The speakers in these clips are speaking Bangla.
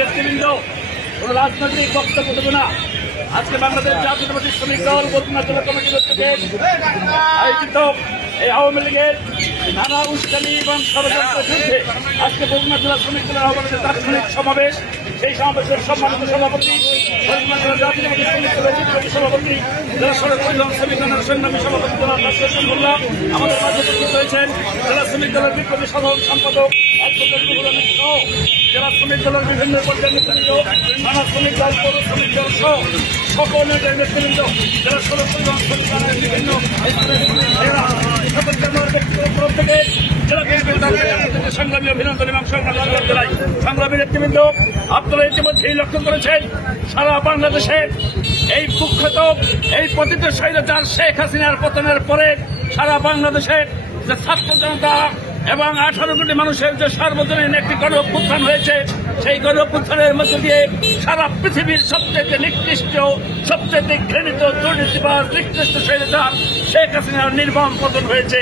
নেতৃবৃন্দ কোন রাজনৈতিক বক্তব্য দেবে না। আজকে বাংলাদেশ জাতীয়তাবাদী শ্রমিক দল বগুড়া জেলা কমিটির উদ্যোগে আয়োজিত এই আওয়ামী লীগের নানা উস্কানি এবং ষড়যন্ত্রের বিরুদ্ধে আজকে বগুড়া জেলা শ্রমিক দলের আহ্বানে তাৎক্ষণিক সমাবেশ। সেই সমাবেশের সম্মানিত সভাপতি বগুড়া জেলা জাতীয়তাবাদী শ্রমিক দলের বিপ্লবী সভাপতি জেলা সড়ক পরিবহন শ্রমিক দলের সংগ্রামী সভাপতি জেলা মোল্লা আমাদের মাঝে উপস্থিত রয়েছেন। জেলা শ্রমিক দলের বিপ্লবী সাধারণ সম্পাদক জেলা শ্রমিক দলের বিভিন্ন পর্যায়ের নেতৃবৃন্দ, থানা শ্রমিক দল, পৌর শ্রমিক দল সহ সকল নেতৃবৃন্দ, জেলা সড়ক পরিবহন শ্রমিক দলের বিভিন্ন সংগ্রামী অভিনন্দন এবং সংগ্রামী নেতৃবৃন্দ, আপনারা ইতিমধ্যেই লক্ষ্য করেছেন সারা বাংলাদেশে এই কুখ্যাত এই পতিত স্বৈরাচার শেখ হাসিনার পতনের পরে সারা বাংলাদেশের যে ছাত্র জনতা এবং 18 কোটি মানুষের যে সার্বজনীন একটি গণ অভ্যুত্থান হয়েছে, সেই গণ অভ্যুত্থানের মধ্য দিয়ে সারা পৃথিবীর সবচেয়ে নিকৃষ্ট, সবচেয়ে ঘৃণিত, দুর্নীতিবাজ, নিকৃষ্ট স্বৈরাচার শেখ হাসিনার নির্মম পতন হয়েছে।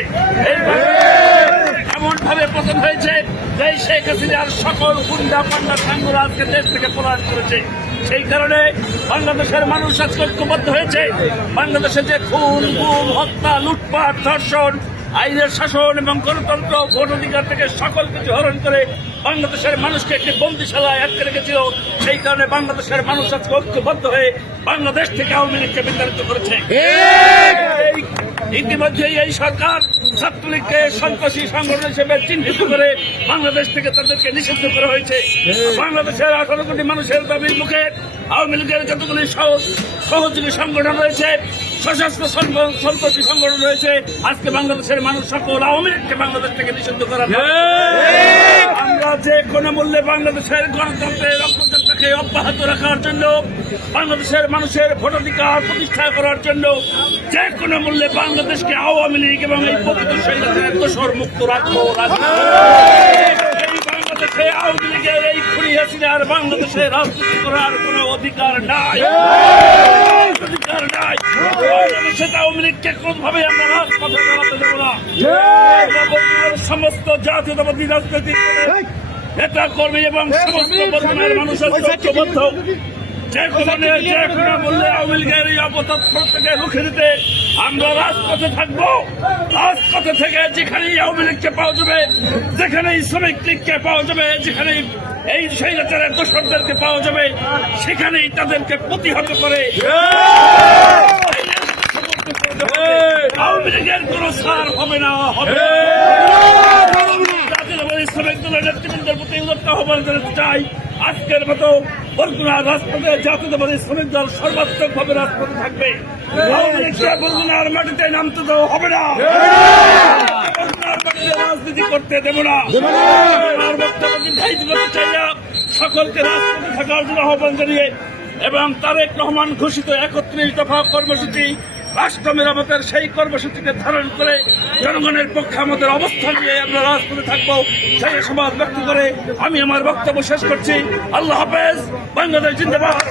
এমন ভাবে পতন হয়েছে যে শেখ হাসিনার সকল গুন্ডা পান্ডা সাঙ্গরা আজকে দেশ থেকে পলায়ন করেছে। সেই কারণে বাংলাদেশের মানুষ আজকে ঐক্যবদ্ধ হয়েছে। বাংলাদেশে যে খুন, গুম, হত্যা, লুটপাট, ধর্ষণ, আইনের শাসন এবং গণতন্ত্র, ভোট অধিকার থেকে সকল কিছু হরণ করে বাংলাদেশের মানুষকে একটি বন্দিশালায় আটকে রেখেছিল। সেই কারণে বাংলাদেশের মানুষ আজকে ঐক্যবদ্ধ হয়ে বাংলাদেশ থেকে আওয়ামী লীগকে বিতাড়িত করেছে। ইতিমধ্যেই এই সরকার ছাত্রলীগকে সন্ত্রাসী সংগঠন হিসেবে চিহ্নিত করে বাংলাদেশ থেকে তাদেরকে নিষিদ্ধ করা হয়েছে। বাংলাদেশের 18 কোটি মানুষের দাবির মুখে আওয়ামী লীগের যতগুলি সহযোগী সংগঠন রয়েছে, সশস্ত্র সন্ত্রাসী সংগঠন রয়েছে, আজকে বাংলাদেশের মানুষ সকল আওয়ামী লীগকে বাংলাদেশ থেকে নিষিদ্ধ করা। আমরা যে কোনো মূল্যে বাংলাদেশের গণতন্ত্রের অগ্রযাত্রাকে অব্যাহত রাখার জন্য, বাংলাদেশের মানুষের ভোটাধিকার প্রতিষ্ঠা করার জন্য যে কোনো মূল্যে বাংলাদেশকে আওয়ামী লীগ এবং এই পতিত স্বৈরাচারের দোষর মুক্ত রাখবো। এই বাংলাদেশে আওয়ামী লীগের এই খুনি হাসিনার বাংলাদেশে রাজনীতি করার কোনো অধিকার নাই। বাংলাদেশে আওয়ামী লীগকে কোনোভাবে আমরা রাজপথে দাঁড়াতে দেবো না। সমস্ত জাতীয়তাবাদী রাজনৈতিক নেতা কর্মী এবং সমস্ত বর্তমানের মানুষের ঐক্যবদ্ধ যে কোনো মূল্যে আওয়ামী লীগের এই অপতৎপর থেকে রুখে দিতে আমরা রাজপথে থাকবো। রাজপথে থেকে যেখানেই আওয়ামী লীগকে পাওয়া যাবে, যেখানেই শ্রমিক লীগকে পাওয়া যাবে, যেখানেই এই স্বৈরাচারের দোষরদেরকে পাওয়া যাবে, সেখানেই তাদেরকে প্রতিহত করে আওয়ামী লীগের কোনো ছাড় হবে না। জাতীয়তাবাদী শ্রমিক দলের নেতৃবৃন্দের প্রতি উদাত্ত আহ্বান জানাতে চাই, আজকের মতো বরগুনা রাজপথে জাতীয়তাবাদী শ্রমিক দল সর্বাত্মকভাবে রাজপথে থাকবে। আওয়ামী লীগকে বরগুনার মাটিতে নামতে দেওয়া হবে না। বরগুনার মাটিতে রাজনীতি করতে দেব না। বক্তব্য দীর্ঘায়িত করতে চাই না। সকলকে রাজপথে থাকার জন্য আহ্বান জানিয়ে এবং তারেক রহমান ঘোষিত 31 দফা কর্মসূচি, রাষ্ট্র মেরামতের সেই কর্মসূচিকে ধারণ করে জনগণের পক্ষে আমাদের অবস্থান নিয়ে আমরা রাজপথে থাকবো, সেই সমাজ ব্যক্ত করে আমি আমার বক্তব্য শেষ করছি। আল্লাহ হাফেজ। বাংলাদেশ জিন্দাবাদ।